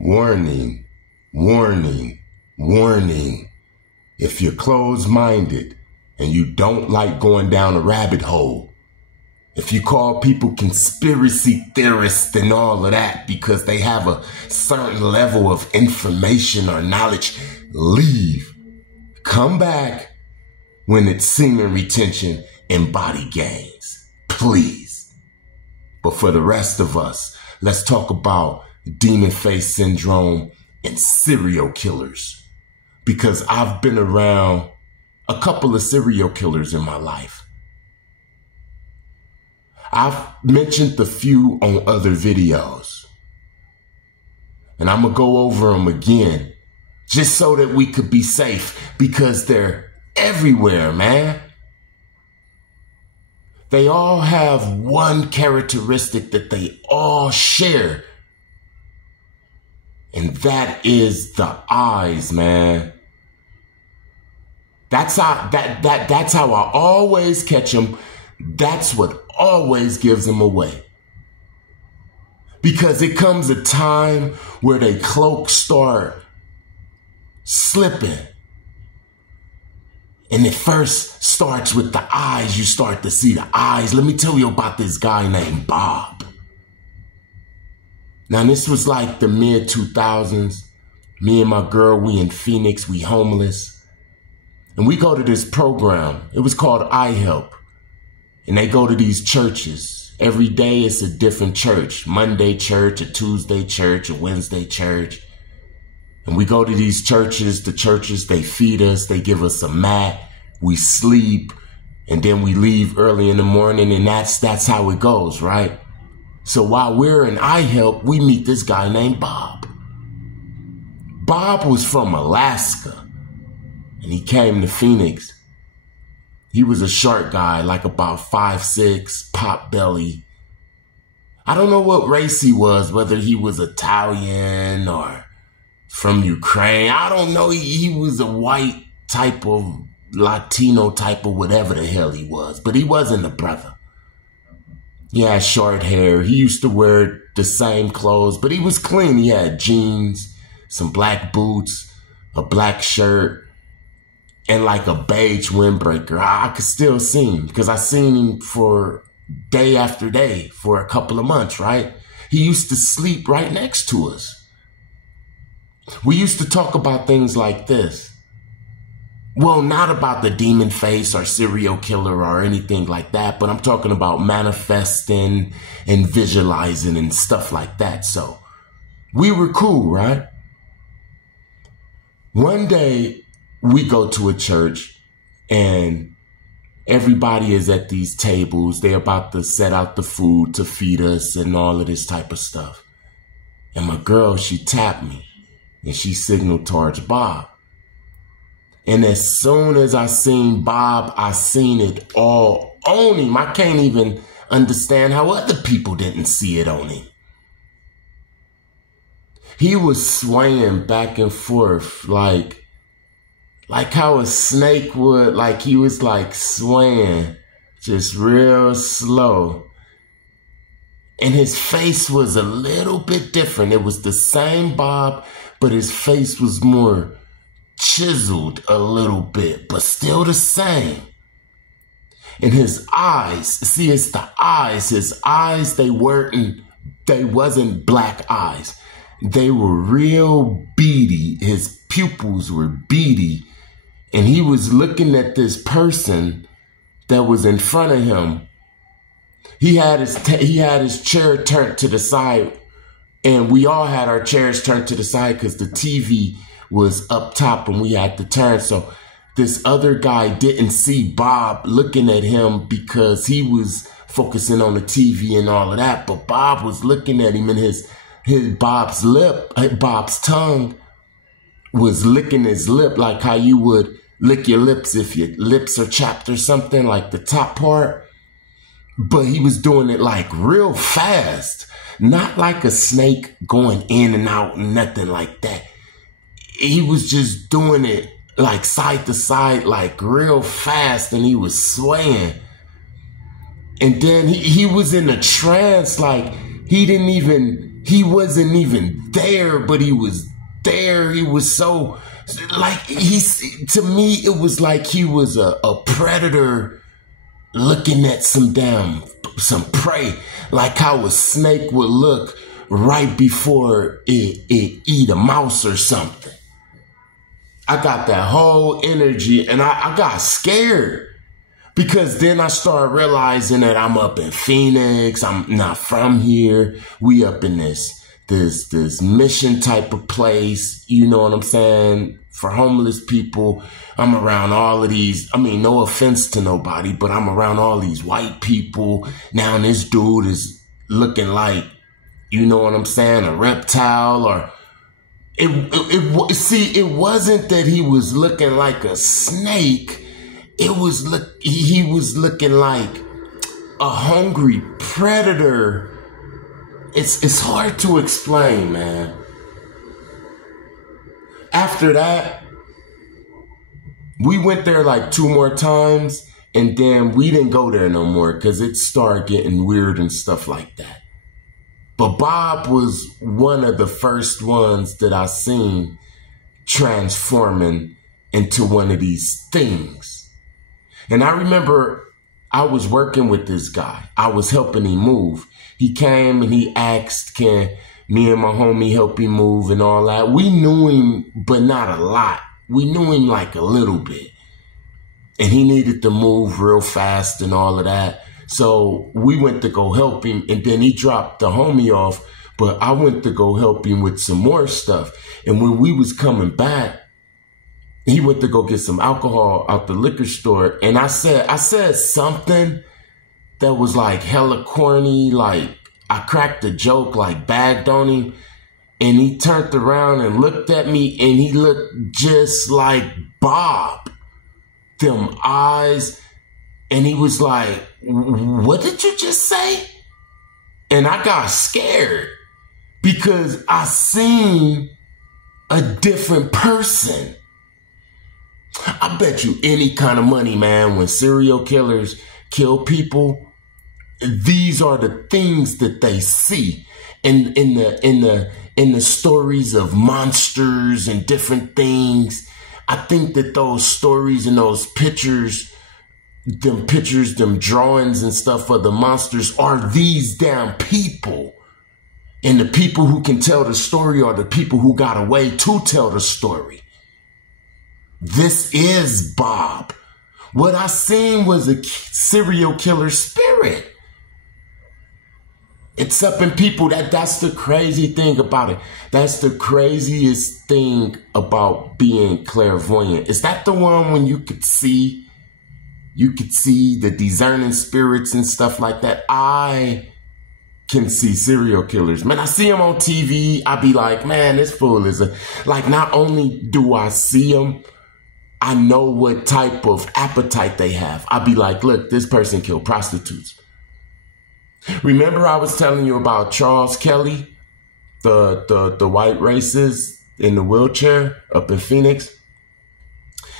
Warning, warning, warning. If you're closed-minded and you don't like going down a rabbit hole, if you call people conspiracy theorists and all of that because they have a certain level of information or knowledge, leave. Come back when it's semen retention and body gains, please. But for the rest of us, let's talk about demon face syndrome and serial killers, because I've been around a couple of serial killers in my life. I've mentioned a few on other videos, and I'm gonna go over them again just so that we could be safe, because they're everywhere, man. They all have one characteristic that they all share, and that is the eyes, man. That's how I always catch them. That's what always gives them away. Because it comes a time where they cloaks start slipping. And it first starts with the eyes. You start to see the eyes. Let me tell you about this guy named Bob. Now, this was like the mid-2000s. Me and my girl, we in Phoenix, we homeless. And we go to this program. It was called iHelp. And they go to these churches. Every day it's a different church. Monday church, a Tuesday church, a Wednesday church. And we go to these churches. The churches, they feed us. They give us a mat. We sleep. And then we leave early in the morning. And that's how it goes, right? So while we're in iHelp, we meet this guy named Bob. Bob was from Alaska. And he came to Phoenix. He was a short guy, like about 5'6", pot belly. I don't know what race he was, whether he was Italian or from Ukraine. I don't know. He was a white type of Latino type of whatever the hell he was. But he wasn't a brother. He had short hair. He used to wear the same clothes, but he was clean. He had jeans, some black boots, a black shirt, and like a beige windbreaker. I could still see him because I seen him for day after day for a couple of months, right? He used to sleep right next to us. We used to talk about things like this. Well, not about the demon face or serial killer or anything like that, but I'm talking about manifesting and visualizing and stuff like that. So we were cool, right? One day we go to a church and everybody is at these tables. They're about to set out the food to feed us and all of this type of stuff. And my girl, she tapped me and she signaled towards Bob. And as soon as I seen Bob, I seen it all on him. I can't even understand how other people didn't see it on him. He was swaying back and forth like how a snake would, like he was like swaying just real slow. And his face was a little bit different. It was the same Bob, but his face was more chiseled a little bit, but still the same. And his eyes, see, it's the eyes. His eyes, they wasn't black eyes. They were real beady. His pupils were beady. And he was looking at this person that was in front of him. He had his chair turned to the side, and we all had our chairs turned to the side because the TV was up top and we had to turn. So this other guy didn't see Bob looking at him because he was focusing on the TV and all of that. But Bob was looking at him, and Bob's tongue was licking his lip, like how you would lick your lips if your lips are chapped or something, like the top part. But he was doing it like real fast, not like a snake going in and out and nothing like that. He was just doing it like side to side, like real fast, and he was swaying. And then he was in a trance, like he didn't even he wasn't even there, but he was there. He was so, like, to me, it was like he was a predator looking at some prey, like how a snake would look right before it eat a mouse or something. I got that whole energy, and I got scared, because then I started realizing that I'm up in Phoenix. I'm not from here. We up in this mission type of place, you know what I'm saying, for homeless people. I'm around all of these, I mean, no offense to nobody, but I'm around all these white people. Now this dude is looking like, you know what I'm saying, a reptile, or it wasn't that he was looking like a snake. He was looking like a hungry predator. It's hard to explain, man. After that, we went there like 2 more times, and then we didn't go there no more because it started getting weird and stuff like that. But Bob was one of the first ones that I seen transforming into one of these things. And I remember I was working with this guy. I was helping him move. He came and he asked, can me and my homie help him move and all that. We knew him, but not a lot. We knew him like a little bit. And he needed to move real fast and all of that. So we went to go help him, and then he dropped the homie off, but I went to go help him with some more stuff. And when we was coming back, he went to go get some alcohol out the liquor store. And I said something that was like hella corny, like I cracked a joke, like bagged on him. And he turned around and looked at me, and he looked just like Bob. Them eyes. And he was like, what did you just say? And I got scared because I seen a different person. I bet you any kind of money, man, when serial killers kill people, these are the things that they see in the stories of monsters and different things. I think that those stories and those pictures, them drawings and stuff of the monsters are these damn people. And the people who can tell the story are the people who got away to tell the story. This is Bob. What I seen was a serial killer spirit. It's up in people. That's the crazy thing about it. That's the craziest thing about being clairvoyant. Is that the one when you could see the discerning spirits and stuff like that? I can see serial killers. Man, I see them on TV. I be like, man, this fool is like, not only do I see them, I know what type of appetite they have. I be like, look, this person killed prostitutes. Remember I was telling you about Charles Kelly, the white racist in the wheelchair up in Phoenix?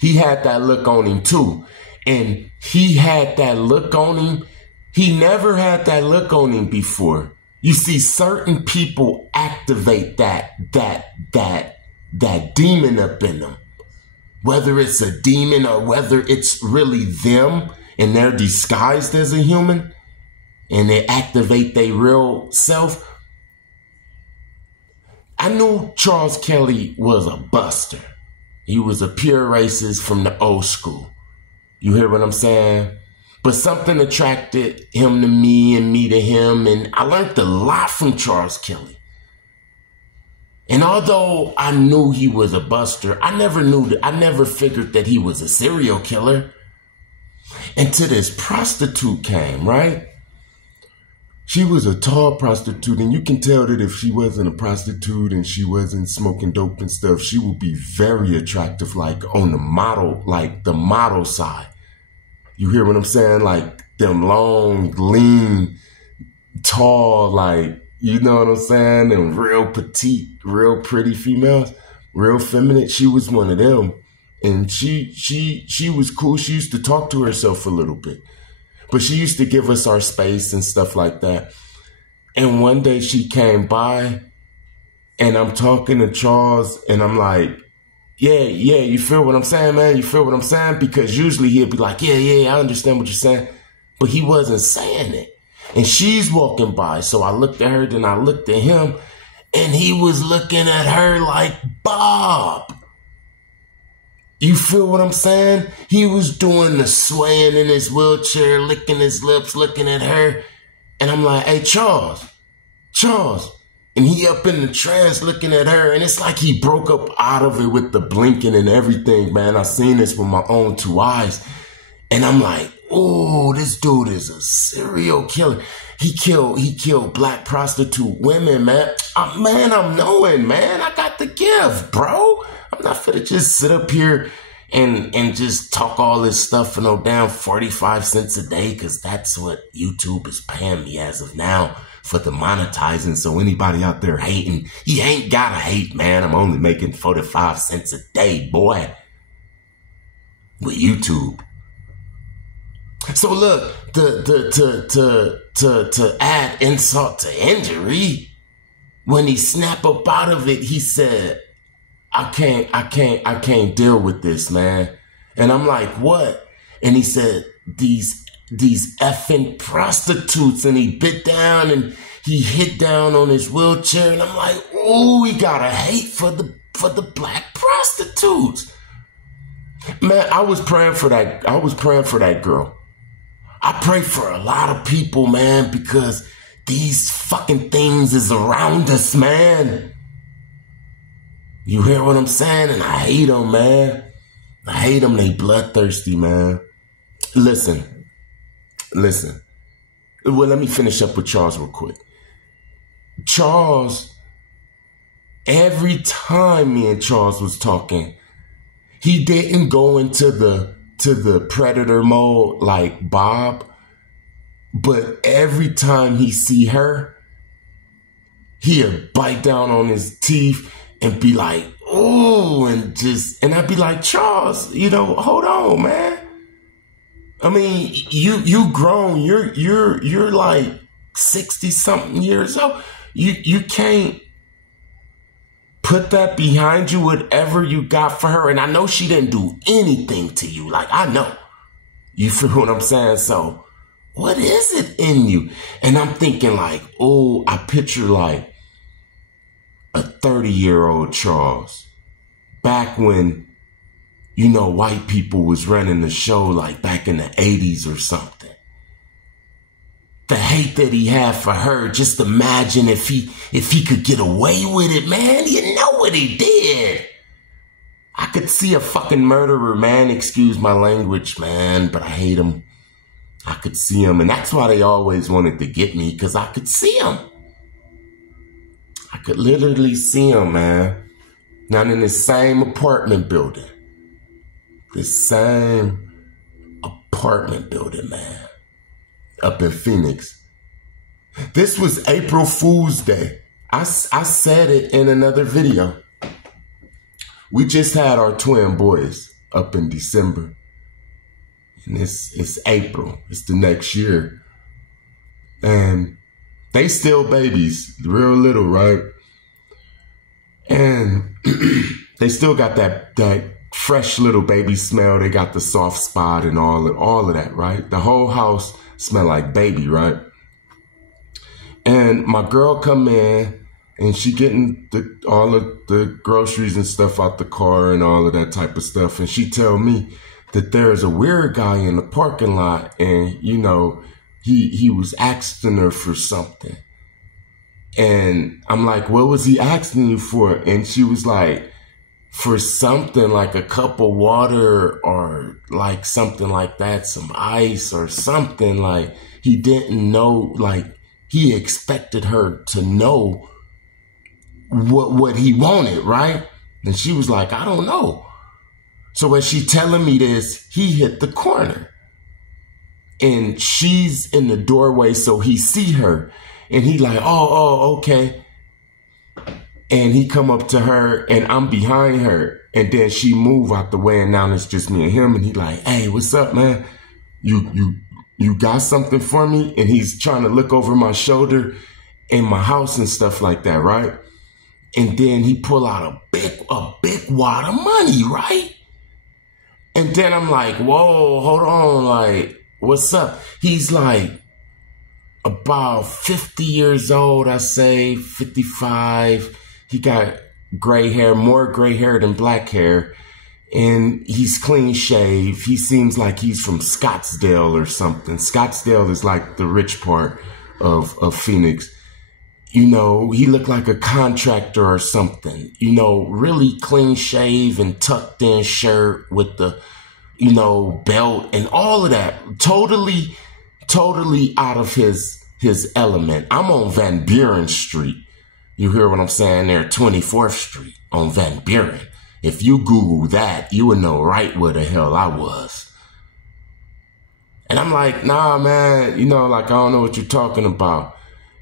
He had that look on him too. And he had that look on him. He never had that look on him before. You see, certain people activate that demon up in them. Whether it's a demon or whether it's really them and they're disguised as a human and they activate their real self. I knew Charles Kelly was a buster. He was a pure racist from the old school. You hear what I'm saying? But something attracted him to me and me to him. And I learned a lot from Charles Kelly. And although I knew he was a buster, I never figured that he was a serial killer. Until this prostitute came, right? She was a tall prostitute, and you can tell that if she wasn't a prostitute and she wasn't smoking dope and stuff, she would be very attractive, like on the model side. You hear what I'm saying? Like them long, lean, tall, like, you know what I'm saying? Them real petite, real pretty females, real feminine. She was one of them. And she was cool. She used to talk to herself a little bit. But she used to give us our space and stuff like that. And one day she came by and I'm talking to Charles and I'm like, yeah, you feel what I'm saying, man? You feel what I'm saying? Because usually he'll be like, yeah, I understand what you're saying. But he wasn't saying it. And she's walking by. So I looked at her, then I looked at him, and he was looking at her like, Bob. You feel what I'm saying? He was doing the swaying in his wheelchair, licking his lips, looking at her. And I'm like, hey, Charles. And he up in the trance looking at her. And it's like he broke up out of it with the blinking and everything, man. I seen this with my own two eyes. And I'm like, oh, this dude is a serial killer. He killed black prostitute women, man. I'm knowing, man. I got the gift, bro. I'm not finna just sit up here and just talk all this stuff for no damn 45 cents a day, because that's what YouTube is paying me as of now for the monetizing. So anybody out there hating, he ain't gotta hate, man. I'm only making 45 cents a day, boy, with YouTube. So look, to add insult to injury, when he snapped up out of it, he said, I can't deal with this, man. And I'm like, what? And he said, these effing prostitutes. And he bit down and he hit down on his wheelchair. And I'm like, oh, he got a hate for the black prostitutes. Man, I was praying for that. I was praying for that girl. I pray for a lot of people, man, because these fucking things is around us, man. You hear what I'm saying? And I hate them, man. I hate them. They bloodthirsty, man. Listen. Well, let me finish up with Charles real quick. Charles, every time me and Charles was talking, he didn't go into the predator mode like Bob, but every time he see her, he'll bite down on his teeth and be like, oh, and I'd be like, Charles, hold on, man. I mean, you grown, you're like 60 something years old. You can't put that behind you, whatever you got for her. And I know she didn't do anything to you. Like, I know. You feel what I'm saying? So what is it in you? And I'm thinking like, oh, I picture like a 30-year-old Charles back when, white people was running the show, like back in the 80s or something. The hate that he had for her, just imagine if he could get away with it, man. You know what he did. I could see a fucking murderer, man. Excuse my language, man, but I hate him. I could see him, and that's why they always wanted to get me, because I could see him. I could literally see him, man. Now in the same apartment building. The same apartment building, man. Up in Phoenix. This was April Fool's Day. I said it in another video. We just had our twin boys up in December. And it's April. It's the next year. And they still babies. Real little, right? And they still got that fresh little baby smell. They got the soft spot and all of that, right? The whole house smell like baby, right? And my girl come in and she getting all of the groceries and stuff out the car and all of that type of stuff. And she tell me that there's a weird guy in the parking lot, and he was asking her for something. And I'm like, what was he asking you for? And she was like, for something like a cup of water or like something like that, some ice or something. Like, he didn't know, like he expected her to know what he wanted, right? And she was like, I don't know. So as she telling me this, he hit the corner and she's in the doorway. So he see her and he like, oh, okay. And he come up to her and I'm behind her. And then she move out the way and now it's just me and him. And he like, hey, what's up, man? You got something for me? And he's trying to look over my shoulder. in my house and stuff like that, right? And then he pull out a big wad of money, right? And then I'm like, whoa, hold on, like, what's up? He's like about 50 years old, I say, 55. He got gray hair, more gray hair than black hair. And he's clean shaved. He seems like he's from Scottsdale or something. Scottsdale is like the rich part of Phoenix. You know, he looked like a contractor or something. You know, really clean shave and tucked in shirt with the, you know, belt and all of that. Totally out of his element. I'm on Van Buren Street. You hear what I'm saying there? 24th Street on Van Buren. If you Google that, you would know right where the hell I was. And I'm like, nah, man, you know, like, I don't know what you're talking about.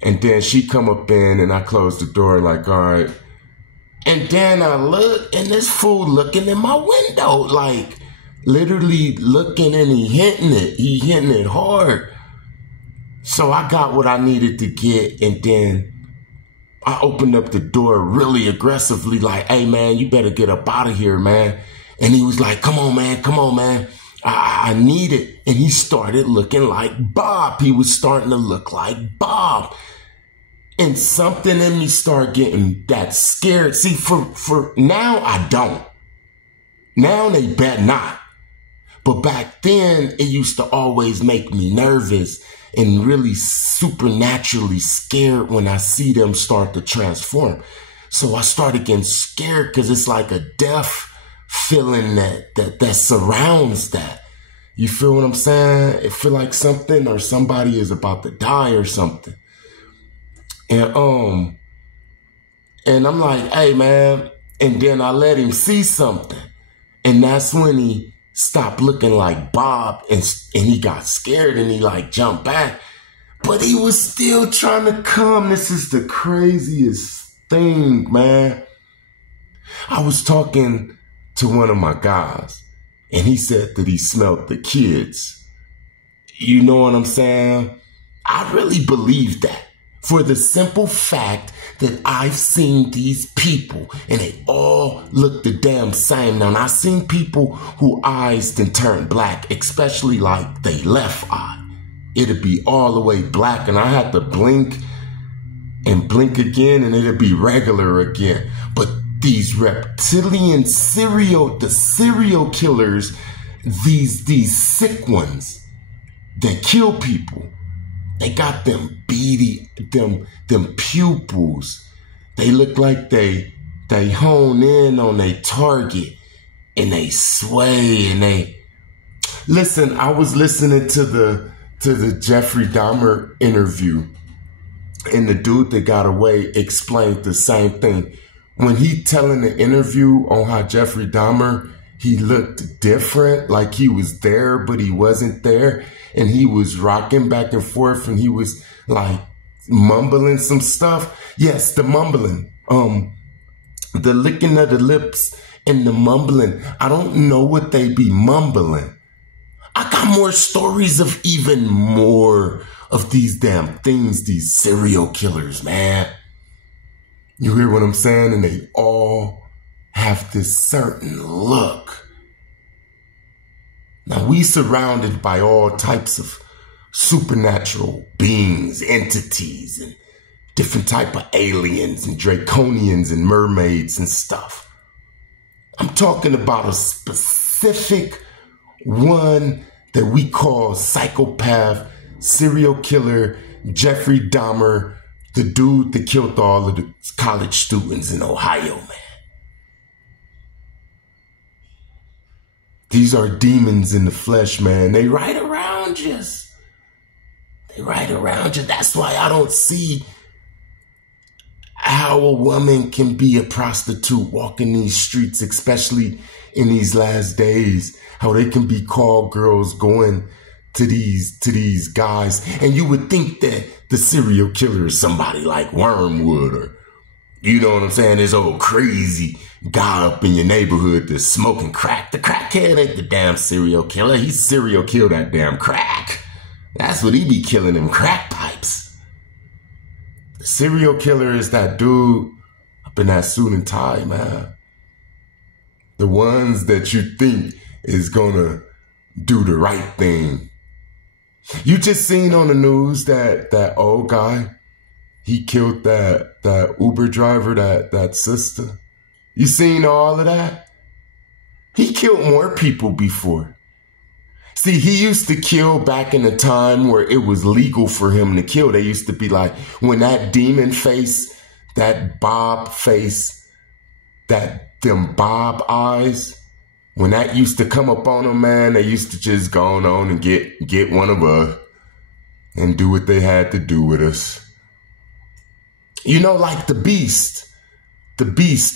And then she come up in and I close the door like, all right. And then I look and this fool looking in my window, like literally looking, and he hitting it. He hitting it hard. So I got what I needed to get, and then I opened up the door really aggressively, like, hey, man, you better get up out of here, man. And he was like, come on, man. I need it. And he started looking like Bob. He was starting to look like Bob. And something in me started getting that scared. See, for now, I don't. Now they bet not. But back then, it used to always make me nervous and really supernaturally scared when I see them start to transform. So I started getting scared because it's like a death feeling that surrounds that. You feel what I'm saying? It feel like something or somebody is about to die or something. And I'm like, hey, man. And then I let him see something. And that's when he stopped looking like Bob, and he got scared and he like jumped back. But he was still trying to come. This is the craziest thing, man. I was talking to one of my guys, and he said that he smelled the kids. You know what I'm saying? I really believe that, for the simple fact that I've seen these people and they all look the damn same. Now, I've seen people whose eyes then turn black, especially like they left eye. It'd be all the way black, and I had to blink and blink again, and it'd be regular again. But these reptilian serial killers, these sick ones that kill people, they got them beady, them pupils. They look like they hone in on their target, and they sway, and they listen. I was listening to the Jeffrey Dahmer interview, and the dude that got away explained the same thing. When he telling the interview on how Jeffrey Dahmer, he looked different, like he was there, but he wasn't there. And he was rocking back and forth, and he was like mumbling some stuff. Yes, the mumbling, the licking of the lips and the mumbling. I don't know what they be mumbling. I got more stories of even more of these damn things, these serial killers, man. You hear what I'm saying? And they all have this certain look. Now, we surrounded by all types of supernatural beings, entities, and different type of aliens and draconians and mermaids and stuff. I'm talking about a specific one that we call psychopath, serial killer, Jeffrey Dahmer, the dude that killed all of the college students in Ohio, man. These are demons in the flesh, man. They right around you. They right around you. That's why I don't see how a woman can be a prostitute walking these streets, especially in these last days. How they can be call girls going to these guys. And you would think that the serial killer is somebody like Wormwood, or, you know what I'm saying, this old crazy guy up in your neighborhood that's smoking crack. The crackhead ain't the damn serial killer. He serial killed that damn crack. That's what he be killing, them crack pipes. The serial killer is that dude up in that suit and tie, man. The ones that you think is gonna do the right thing. You just seen on the news that old guy, he killed that Uber driver, that sister. You seen all of that? He killed more people before. See, he used to kill back in the time where it was legal for him to kill. They used to be like, when that demon face, that Bob face, them Bob eyes, when that used to come up on them, man, they used to just go on and get one of us and do what they had to do with us. You know, like the beast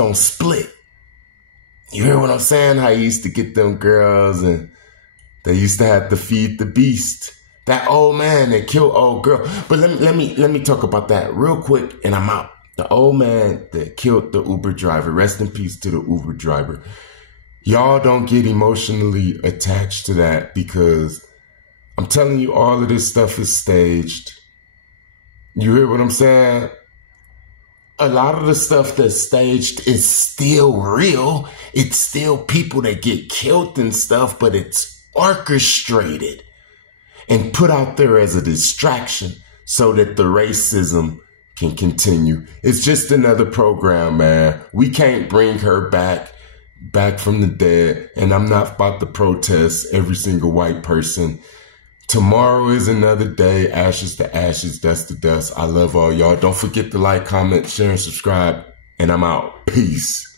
on Split. You hear what I'm saying? How he used to get them girls and they used to have to feed the beast. That old man that killed old girl. But let me talk about that real quick and I'm out. The old man that killed the Uber driver. Rest in peace to the Uber driver. Y'all don't get emotionally attached to that because I'm telling you, all of this stuff is staged. You hear what I'm saying? A lot of the stuff that's staged is still real. It's still people that get killed and stuff, but it's orchestrated and put out there as a distraction so that the racism can continue. It's just another program, man. We can't bring her back from the dead, and I'm not about to protest every single white person. Tomorrow is another day. Ashes to ashes, dust to dust. I love all y'all. Don't forget to like, comment, share, and subscribe, and I'm out. Peace.